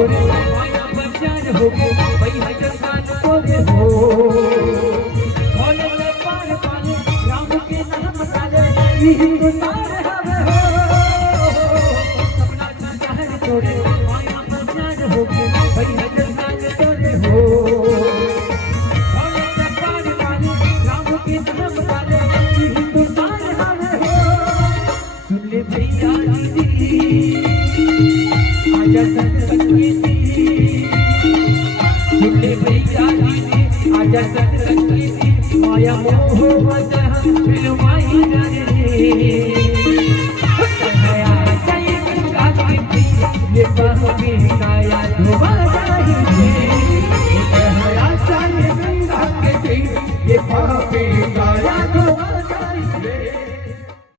छोड़े माया बचान हो गए भैया जगान बोले हो भोले ले पार पाले राम के नाम डाले हिंदुस्तान हवे हो सपना शहर छोड़े माया बचान हो गए भैया जगान बोले हो भोले ले पार पाले राम के नाम डाले हिंदुस्तान हवे हो सुन ले भैया आजा संगीती सुनले भैया दीदी आजा संगीती माया मोह वजह फिल्माई रे आया चाहिए ये बात भी काया